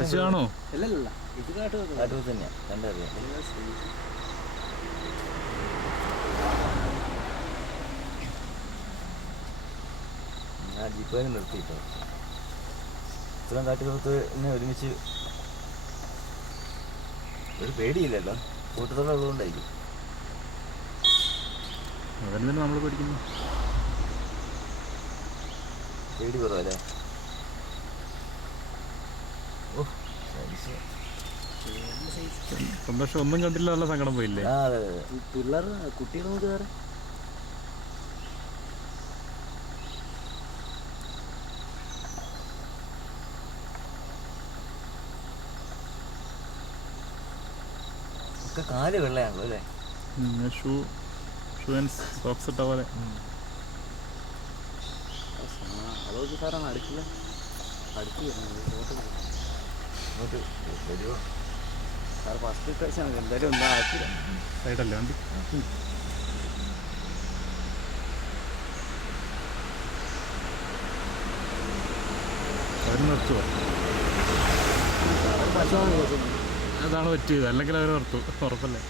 പശുവാണോ? അല്ലല്ല, ഇത് കാട്ടുപോത്ത് തന്നെയാ. കണ്ടറിയാം. ഞാൻ ജീപ്പേനെ നിർത്തിയിട്ടോ. ഇത്രയും കാട്ടുപോത്ത് എന്നെ ഒരുമിച്ച് ഒരു പേടിയില്ലല്ലോ, കൂട്ടത്തോടുള്ളതുകൊണ്ടായിരിക്കും. അതന്നെ നമ്മൾ പഠിക്കുന്നു. പേടി കുറവല്ലേ? സന്തോഷം ഒന്നും കണ്ടില്ല, നല്ല സങ്കടം പോയില്ലേ? അതെ അതെ. പിള്ളേർ കുട്ടികൾ നോക്കി വേറെ ഒക്കെ കാല് വെള്ളയാണല്ലോ അല്ലേ? ഷൂ ആൻഡ് സോക്സ് ഇട്ട പോലെ. അതൊക്കെ സാറാണ് അടുക്കില്ല. അടുത്ത് ഇങ്ങോട്ട് വരുമോ സാർ? ഫസ്റ്റ് ഇട്ടാണ് എന്തായാലും ഒന്നും ആക്കില്ല. സൈഡല്ലേ വണ്ടി? അവർ നിർത്തുമോ? അതാണ് പറ്റിയത്, അല്ലെങ്കിൽ അവർ നിർത്തും, ഉറപ്പല്ലേ?